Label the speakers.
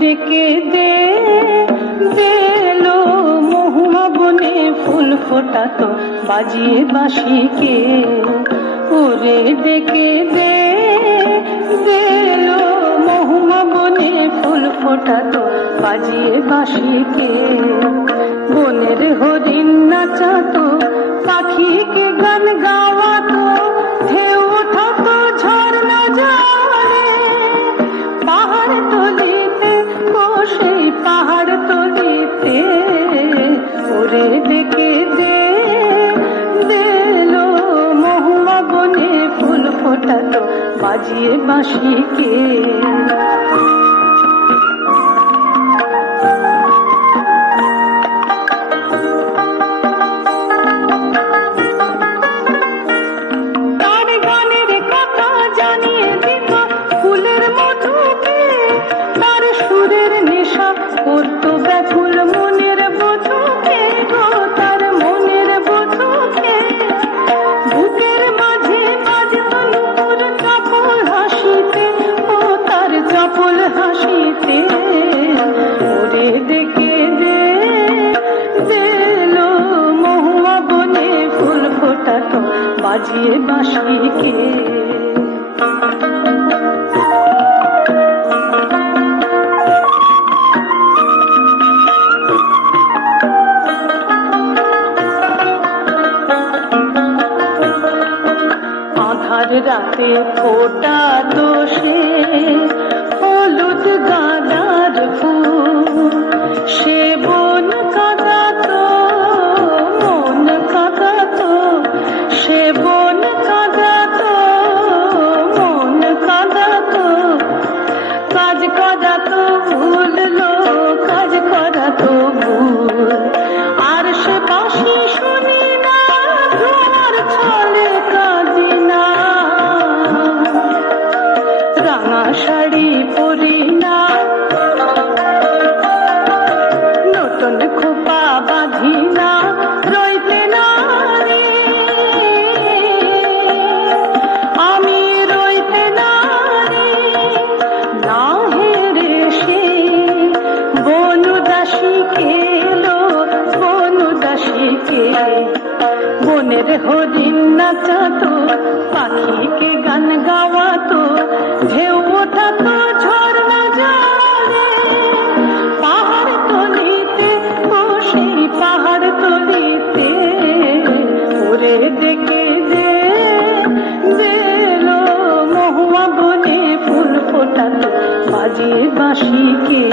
Speaker 1: ডেকে দেলো ফুল ফোটাতো বাজিয়ে বাঁশিকে। ওরে ডেকে দে ফোটাতো বাজিয়ে বাঁশিকে বনের হরিণ নাচাতো পাখিকে গান গাওয়াতো ঢেউ ওঠাতো ঝর্ণা জলে। পাহাড় তলিতে বসে পাহাড় তলিতে, ওরে ডেকে দে দেলো ফুল ফোটাতো বাজিয়ে বাঁশিকে সুরের নেশা করতো ব্যাকুল মনের বধুকে গো, তার মনের বধুকে বুকের মাঝে বাজত নূর চপল হাসিতে, ও তার চপল হাসিতে। ওরে দেখে দে দেলো মহুয়া বনে ফুল ফোটাতো, বাজিয়ে বাঁশিকে আধার রাতে ফোটা হলুদ কে বনের হরিণ নাচাতো, পাখিকে গান গাওয়াতো, ঢেউ ওঠাতো, ঝর্ণা জলে পাহাড় তলিতে বসে পাহাড় তলিতে ওরে ডেকে দে দেলো মহুয়া ফুল ফোটাতো, বাজিয়ে বাঁশিকে।